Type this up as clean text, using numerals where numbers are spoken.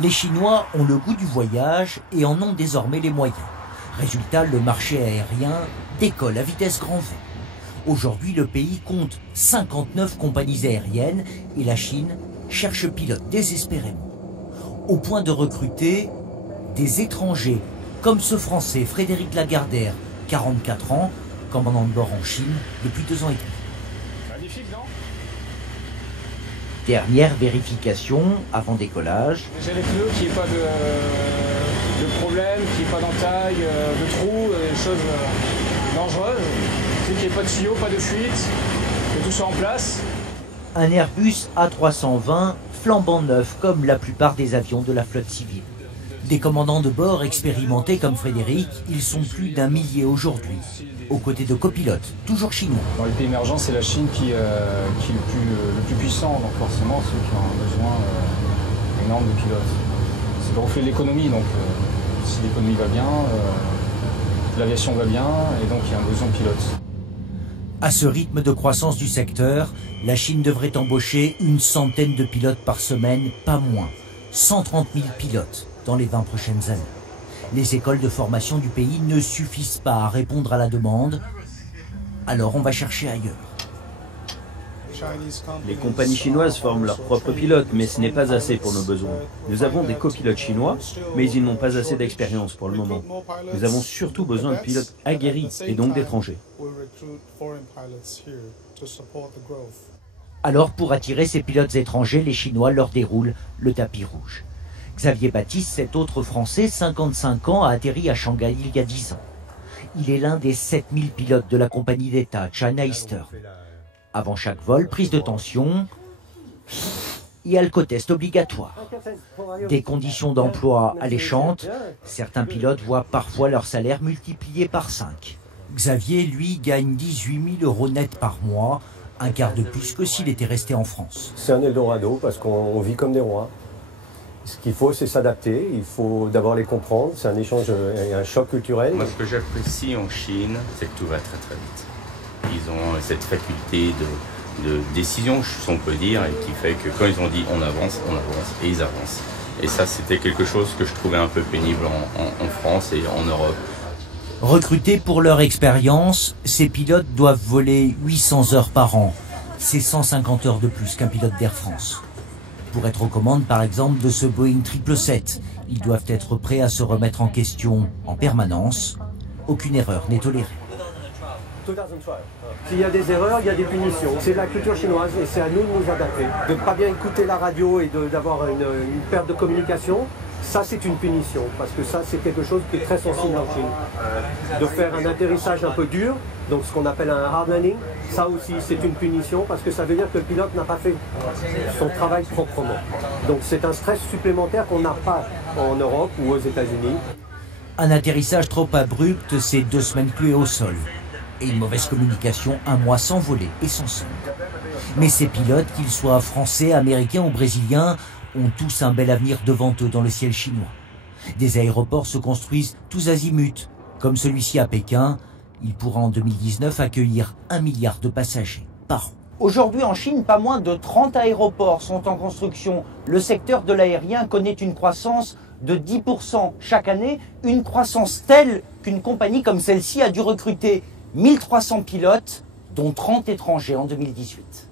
Les Chinois ont le goût du voyage et en ont désormais les moyens. Résultat, le marché aérien décolle à vitesse grand V. Aujourd'hui, le pays compte 59 compagnies aériennes et la Chine cherche pilote désespérément. Au point de recruter des étrangers, comme ce Français Frédéric Lagardère, 44 ans, commandant de bord en Chine depuis 2 ans et demi. Magnifique, non? Dernière vérification avant décollage. J'ai les pneus, qu'il n'y ait pas de problème, qu'il n'y ait pas d'entaille, de trous, des choses dangereuses. Qu'il n'y ait pas de tuyaux, pas de fuite, que tout soit en place. Un Airbus A320 flambant neuf comme la plupart des avions de la flotte civile. Des commandants de bord expérimentés comme Frédéric, ils sont plus d'1 millier aujourd'hui, aux côtés de copilotes, toujours chinois. Dans les pays émergents, c'est la Chine qui est le plus puissant, donc forcément ceux qui ont un besoin énorme de pilotes. C'est le reflet de l'économie, donc si l'économie va bien, l'aviation va bien, et donc il y a un besoin de pilotes. À ce rythme de croissance du secteur, la Chine devrait embaucher une centaine de pilotes par semaine, pas moins. 130 000 pilotes dans les 20 prochaines années. Les écoles de formation du pays ne suffisent pas à répondre à la demande, alors on va chercher ailleurs. Les compagnies chinoises forment leurs propres pilotes, mais ce n'est pas assez pour nos besoins. Nous avons des copilotes chinois, mais ils n'ont pas assez d'expérience pour le moment. Nous avons surtout besoin de pilotes aguerris et donc d'étrangers. Alors pour attirer ces pilotes étrangers, les Chinois leur déroulent le tapis rouge. Xavier Baptiste, cet autre Français, 55 ans, a atterri à Shanghai il y a 10 ans. Il est l'un des 7000 pilotes de la compagnie d'État China Eastern. Avant chaque vol, prise de tension et alcotest obligatoire. Des conditions d'emploi alléchantes, certains pilotes voient parfois leur salaire multiplié par 5. Xavier, lui, gagne 18 000 € net par mois, un quart de plus que s'il était resté en France. C'est un Eldorado parce qu'on vit comme des rois. Ce qu'il faut, c'est s'adapter, il faut d'abord les comprendre, c'est un échange et un choc culturel. Moi, ce que j'apprécie en Chine, c'est que tout va très très vite. Ils ont cette faculté de décision, si on peut dire, et qui fait que quand ils ont dit on avance, et ils avancent. Et ça, c'était quelque chose que je trouvais un peu pénible en France et en Europe. Recrutés pour leur expérience, ces pilotes doivent voler 800 heures par an. C'est 150 heures de plus qu'un pilote d'Air France. Pour être aux commandes, par exemple, de ce Boeing 777, ils doivent être prêts à se remettre en question en permanence. Aucune erreur n'est tolérée. S'il y a des erreurs, il y a des punitions. C'est la culture chinoise et c'est à nous de nous adapter. De ne pas bien écouter la radio et d'avoir une perte de communication, ça c'est une punition. Parce que ça c'est quelque chose qui est très sensible en Chine. De faire un atterrissage un peu dur, donc ce qu'on appelle un hard landing, ça aussi c'est une punition parce que ça veut dire que le pilote n'a pas fait son travail proprement. Donc c'est un stress supplémentaire qu'on n'a pas en Europe ou aux États-Unis. Un atterrissage trop abrupt, c'est 2 semaines clouées au sol. Et une mauvaise communication, 1 mois sans voler et sans son. Mais ces pilotes, qu'ils soient français, américains ou brésiliens, ont tous un bel avenir devant eux dans le ciel chinois. Des aéroports se construisent tous azimuts, comme celui-ci à Pékin. Il pourra en 2019 accueillir 1 milliard de passagers par an. Aujourd'hui en Chine, pas moins de 30 aéroports sont en construction. Le secteur de l'aérien connaît une croissance de 10% chaque année, une croissance telle qu'une compagnie comme celle-ci a dû recruter 1300 pilotes, dont 30 étrangers en 2018.